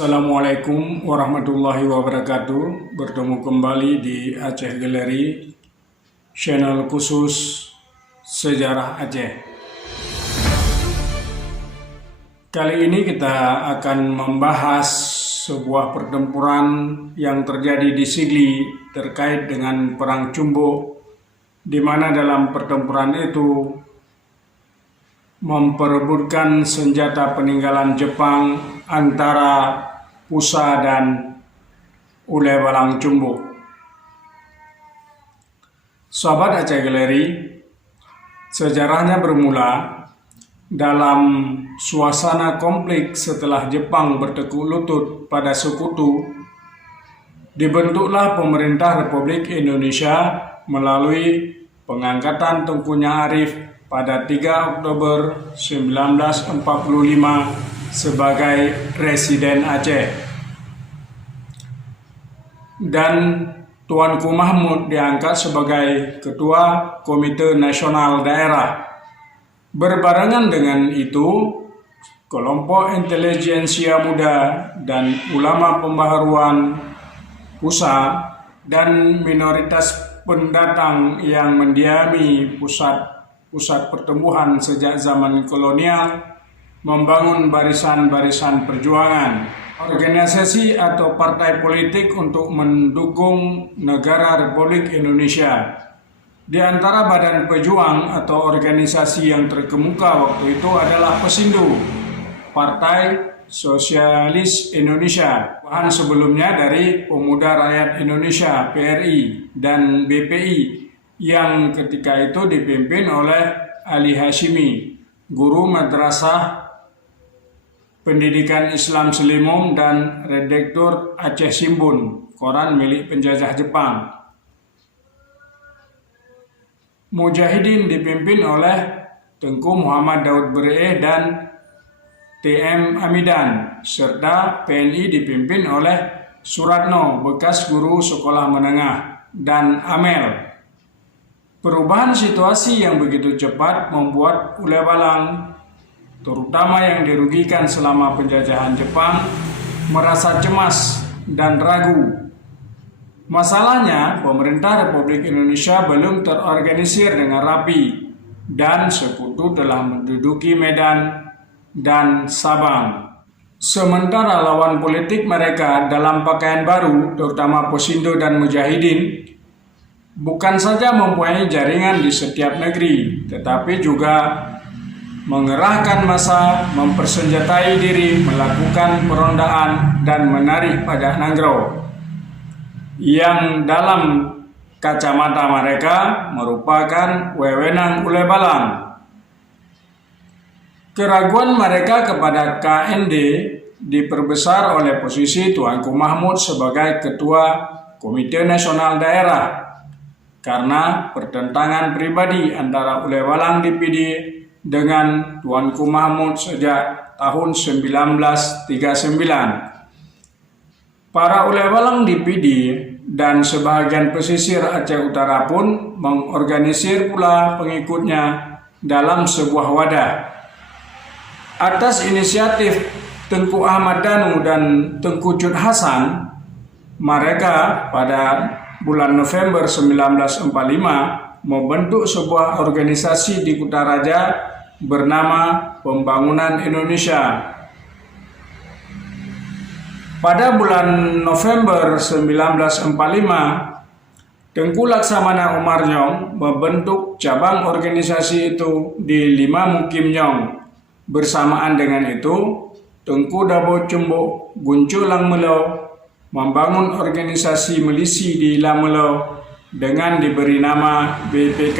Assalamualaikum warahmatullahi wabarakatuh. Bertemu kembali di Aceh Gallery, channel khusus Sejarah Aceh. Kali ini kita akan membahas sebuah pertempuran yang terjadi di Sigli terkait dengan Perang Cumbuk, di mana dalam pertempuran itu memperebutkan senjata peninggalan Jepang antara Pusa dan Ulebalang Cumbuk. Sahabat Aceh Gallery, sejarahnya bermula dalam suasana konflik setelah Jepang bertekuk lutut pada Sekutu. Dibentuklah pemerintah Republik Indonesia melalui pengangkatan Tengkunya Arif pada 3 Oktober 1945 sebagai Presiden Aceh. Dan Tuanku Mahmud diangkat sebagai Ketua Komite Nasional Daerah. Berbarengan dengan itu, kelompok intelijensia muda dan ulama pembaharuan Pusa dan minoritas pendatang yang mendiami pusat pertumbuhan sejak zaman kolonial membangun barisan-barisan perjuangan, organisasi atau partai politik untuk mendukung negara Republik Indonesia. Di antara badan pejuang atau organisasi yang terkemuka waktu itu adalah Pesindo, Partai Sosialis Indonesia, bahan sebelumnya dari Pemuda Rakyat Indonesia (PRI) dan BPI, yang ketika itu dipimpin oleh Ali Hashimi, guru madrasah pendidikan Islam Selimung dan redaktur Aceh Simbun, koran milik penjajah Jepang. Mujahidin dipimpin oleh Tengku Muhammad Daud Bereh dan TM Amidan, serta PNI dipimpin oleh Suratno, bekas guru sekolah menengah, dan Amel. Perubahan situasi yang begitu cepat membuat Ulebalang, terutama yang dirugikan selama penjajahan Jepang, merasa cemas dan ragu. Masalahnya, pemerintah Republik Indonesia belum terorganisir dengan rapi, dan Sekutu telah menduduki Medan dan Sabang. Sementara lawan politik mereka dalam pakaian baru, terutama Pesindo dan Mujahidin, bukan saja mempunyai jaringan di setiap negeri, tetapi juga mengerahkan massa, mempersenjatai diri, melakukan perondaan, dan menarik pajak nanggro, yang dalam kacamata mereka merupakan wewenang Ulebalang. Keraguan mereka kepada KND diperbesar oleh posisi Tuanku Mahmud sebagai Ketua Komite Nasional Daerah, karena pertentangan pribadi antara Ulebalang DPD dengan Tuanku Mahmud sejak tahun 1939. Para Ulebalang DPD dan sebahagian pesisir Aceh Utara pun mengorganisir pula pengikutnya dalam sebuah wadah. Atas inisiatif Tengku Ahmad Danu dan Tengku Cut Hasan, mereka pada bulan November 1945 membentuk sebuah organisasi di Kutaraja bernama Pembangunan Indonesia. Pada bulan November 1945, Tengku Laksamana Umar Nyong membentuk cabang organisasi itu di Lima Mukim Nyong. Bersamaan dengan itu, Tengku Dabo Cumbuk Guncu Langmelo membangun organisasi milisi di Lamelo dengan diberi nama BPK,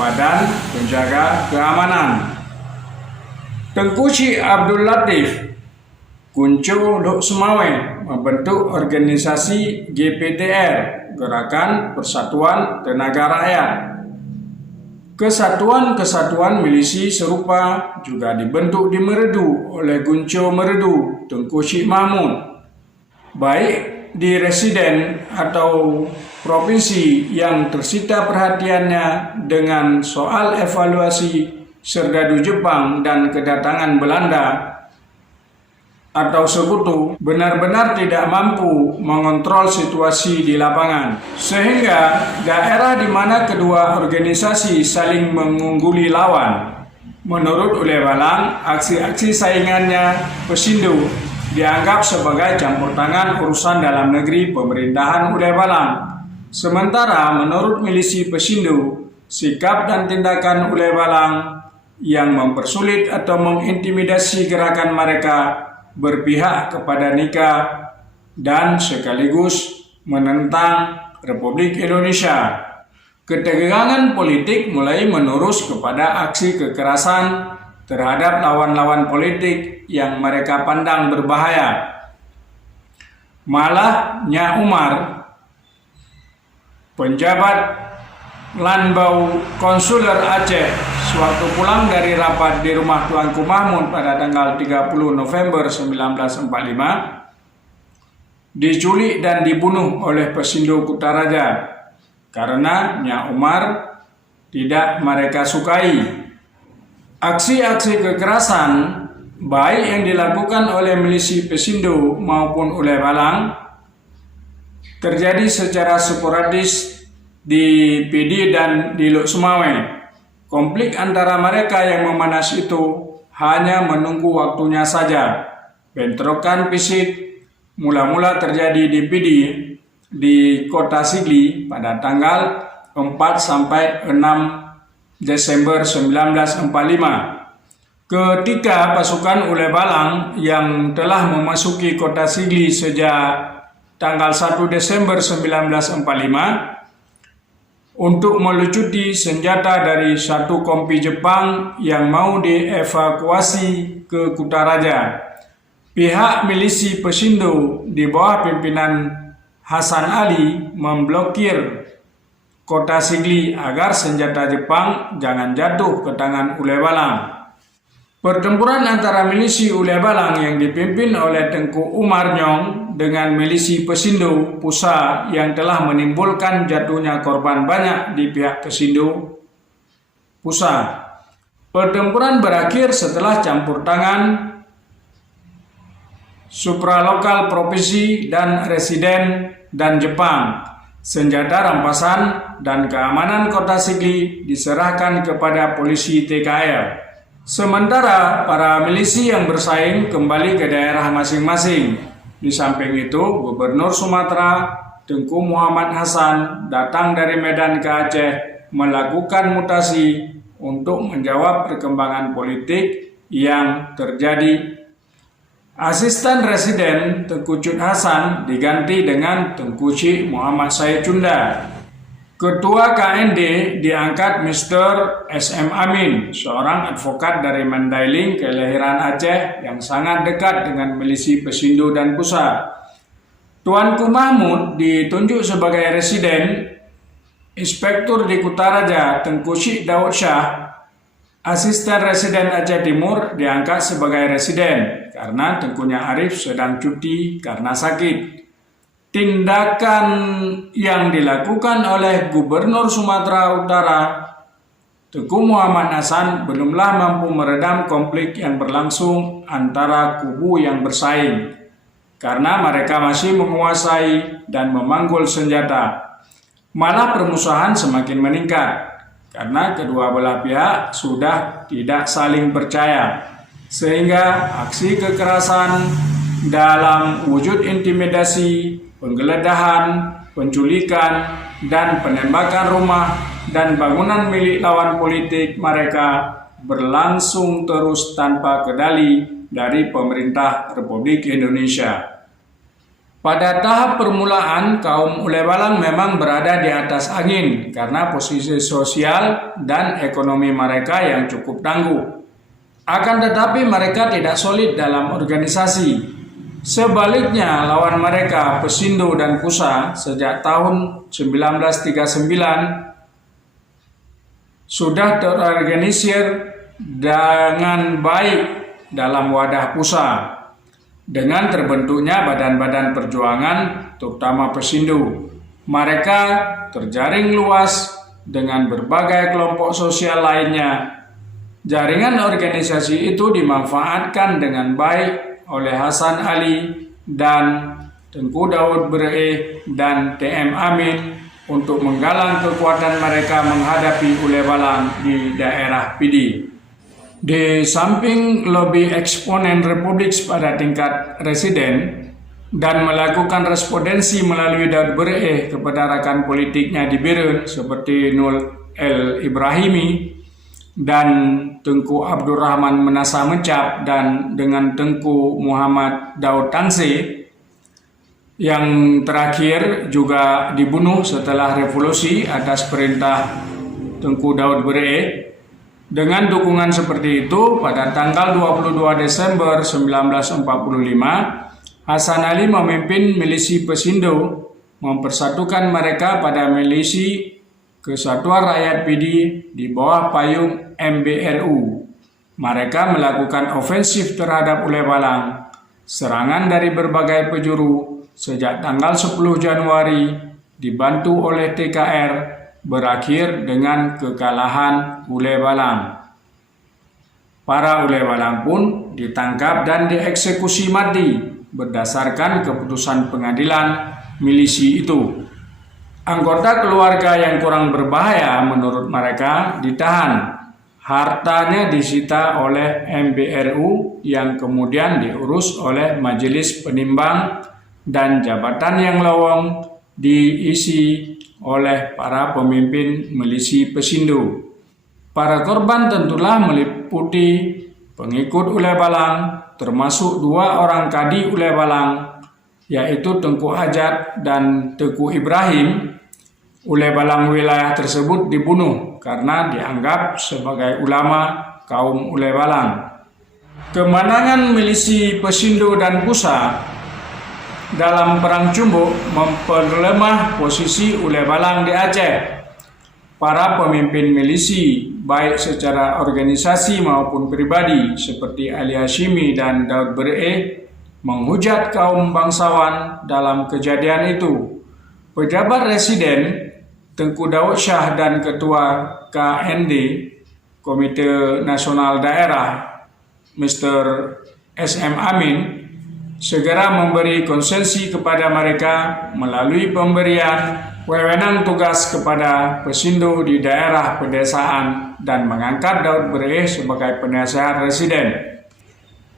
Badan Penjaga Keamanan. Tengku Syekh Abdul Latif Guncu Luk Semawe membentuk organisasi GPTR, Gerakan Persatuan Tenaga Rakyat. Kesatuan-kesatuan milisi serupa juga dibentuk di Meredu oleh Guncu Meredu, Tengku Syekh Mahmud, baik di residen atau provinsi yang tersita perhatiannya dengan soal evaluasi serdadu Jepang dan kedatangan Belanda, atau sekutu benar-benar tidak mampu mengontrol situasi di lapangan. Sehingga daerah di mana kedua organisasi saling mengungguli lawan. Menurut Ulebalang, aksi-aksi saingannya Pesindo dianggap sebagai campur tangan urusan dalam negeri pemerintahan Ulebalang. Sementara menurut milisi Pesindo, sikap dan tindakan Ulebalang yang mempersulit atau mengintimidasi gerakan mereka berpihak kepada Nika dan sekaligus menentang Republik Indonesia. Ketegangan politik mulai menurus kepada aksi kekerasan terhadap lawan-lawan politik yang mereka pandang berbahaya. Malah Nya Umar, penjabat Lanbau Konsuler Aceh, sewaktu pulang dari rapat di rumah Tuanku Mahmud pada tanggal 30 November 1945, diculik dan dibunuh oleh Pesindo Kutaraja karena Nya Umar tidak mereka sukai. Aksi-aksi kekerasan baik yang dilakukan oleh milisi Pesindo maupun Ulebalang terjadi secara sporadis di PD dan di Lok Sumawe. Konflik antara mereka yang memanas itu hanya menunggu waktunya saja. Bentrokan fisik mula-mula terjadi di PD di Kota Sigli pada tanggal 4 sampai 6 Desember 1945. Ketika pasukan Ulebalang yang telah memasuki Kota Sigli sejak tanggal 1 Desember 1945 untuk melucuti senjata dari satu kompi Jepang yang mau dievakuasi ke Kutaraja. Pihak milisi Pesindo di bawah pimpinan Hasan Ali memblokir Kota Sigli agar senjata Jepang jangan jatuh ke tangan Ulebalang. Pertempuran antara milisi Ulebalang yang dipimpin oleh Tengku Umar Nyong dengan milisi Pesindo Pusa yang telah menimbulkan jatuhnya korban banyak di pihak Pesindo Pusa. Pertempuran berakhir setelah campur tangan supralokal provinsi dan residen dan Jepang. Senjata rampasan dan keamanan Kota Sigli diserahkan kepada polisi TKL. Sementara para milisi yang bersaing kembali ke daerah masing-masing. Di samping itu, Gubernur Sumatera Tengku Muhammad Hasan datang dari Medan ke Aceh melakukan mutasi untuk menjawab perkembangan politik yang terjadi. Asisten Residen Tengku Cut Hasan diganti dengan Tengku Cik Muhammad Said Cunda. Ketua KND diangkat Mr. SM Amin, seorang advokat dari Mandailing, kelahiran Aceh yang sangat dekat dengan milisi Pesindo dan Pusa. Tuanku Mahmud ditunjuk sebagai residen. Inspektur di Kutaraja Tengku Syik Daud Shah, asisten residen Aceh Timur, diangkat sebagai residen karena Tengkunya Arif sedang cuti karena sakit. Tindakan yang dilakukan oleh Gubernur Sumatera Utara Tengku Muhammad Hasan belumlah mampu meredam konflik yang berlangsung antara kubu yang bersaing karena mereka masih menguasai dan memanggul senjata. Malah permusuhan semakin meningkat karena kedua belah pihak sudah tidak saling percaya, sehingga aksi kekerasan dalam wujud intimidasi, penggeledahan, penculikan, dan penembakan rumah dan bangunan milik lawan politik mereka berlangsung terus tanpa kendali dari pemerintah Republik Indonesia. Pada tahap permulaan, kaum Ulebalang memang berada di atas angin karena posisi sosial dan ekonomi mereka yang cukup tangguh. Akan tetapi mereka tidak solid dalam organisasi. Sebaliknya, lawan mereka, Pesindo dan Pusa, sejak tahun 1939 sudah terorganisir dengan baik dalam wadah Pusa, dengan terbentuknya badan-badan perjuangan, terutama Pesindo. Mereka terjaring luas dengan berbagai kelompok sosial lainnya. Jaringan organisasi itu dimanfaatkan dengan baik oleh Hasan Ali dan Tengku Daud Bere dan TM Amin untuk menggalang kekuatan mereka menghadapi Ulebalang di daerah Pidi. Di samping lobi eksponen Republik pada tingkat residen dan melakukan respondensi melalui Daud Bere kepada rekan politiknya di Biren seperti Nul El Ibrahimi dan Tengku Abdurrahman Menasa Mencap dan dengan Tengku Muhammad Daud Tangse, yang terakhir juga dibunuh setelah revolusi atas perintah Tengku Daud Bere. Dengan dukungan seperti itu, pada tanggal 22 Desember 1945, Hasan Ali memimpin milisi Pesindo mempersatukan mereka pada milisi Kesatuan Rakyat Pidi di bawah payung MBRU. Mereka melakukan ofensif terhadap Ulebalang, serangan dari berbagai penjuru sejak tanggal 10 Januari dibantu oleh TKR, berakhir dengan kekalahan Ulebalang. Para Ulebalang pun ditangkap dan dieksekusi mati berdasarkan keputusan pengadilan milisi itu. Anggota keluarga yang kurang berbahaya menurut mereka ditahan. Hartanya disita oleh MBRU yang kemudian diurus oleh Majelis Penimbang dan jabatan yang lowong diisi oleh para pemimpin milisi Pesindo. Para korban tentulah meliputi pengikut Ulebalang, termasuk 2 orang kadi Ulebalang, yaitu Tengku Hajat dan Tengku Ibrahim. Ulebalang wilayah tersebut dibunuh karena dianggap sebagai ulama kaum Ulebalang. Kemenangan milisi Pesindo dan Pusa dalam Perang Cumbuk memperlemah posisi Ulebalang di Aceh. Para pemimpin milisi, baik secara organisasi maupun pribadi, seperti Ali Hashimi dan Daud Bere, menghujat kaum bangsawan dalam kejadian itu. Pejabat residen Tengku Daud Shah dan Ketua KND, Komite Nasional Daerah, Mr. SM Amin, segera memberi konsesi kepada mereka melalui pemberian wewenang tugas kepada Pesindo di daerah pedesaan dan mengangkat Daud Bere sebagai penasehat residen.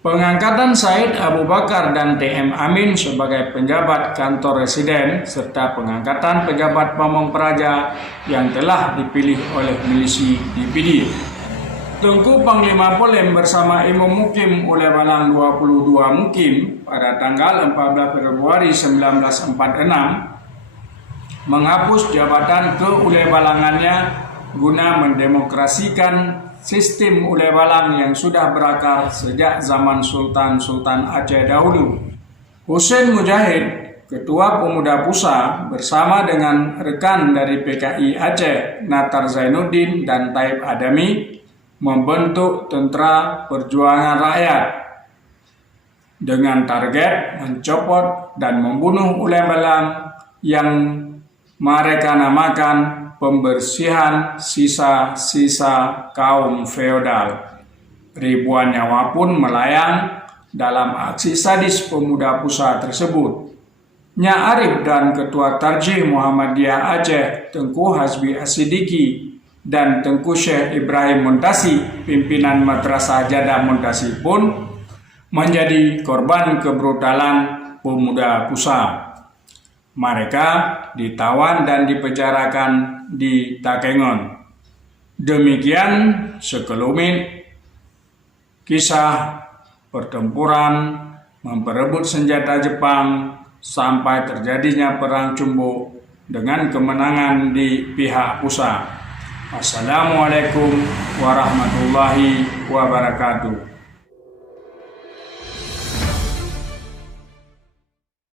Pengangkatan Said Abu Bakar dan TM Amin sebagai penjabat kantor residen serta pengangkatan pejabat pamong praja yang telah dipilih oleh milisi di Pidi. Tengku Panglima Polem bersama Imam Mukim Ulebalang 22 Mukim pada tanggal 14 Februari 1946 menghapus jabatan keulebalangannya guna mendemokrasikan sistem Ulebalang yang sudah berakar sejak zaman Sultan-Sultan Aceh dahulu. Hussein Mujahid, Ketua Pemuda Pusa, bersama dengan rekan dari PKI Aceh, Natar Zainuddin dan Taib Adami, membentuk Tentara Perjuangan Rakyat dengan target mencopot dan membunuh Ulebalang yang mereka namakan pembersihan sisa-sisa kaum feodal. Ribuan nyawa pun melayang dalam aksi sadis pemuda Pusa tersebut. Nya Arif dan Ketua Tarjih Muhammadiyah Aceh, Tengku Hasbi As-Sidiki, dan Tengku Syekh Ibrahim Muntasi, pimpinan Madrasah Jadah Muntasi pun menjadi korban kebrutalan pemuda Pusa. Mereka ditawan dan dipenjarakan di Takengon. Demikian sekelumit kisah pertempuran memperebut senjata Jepang sampai terjadinya Perang Cumbuk dengan kemenangan di pihak Pusa. Assalamualaikum warahmatullahi wabarakatuh.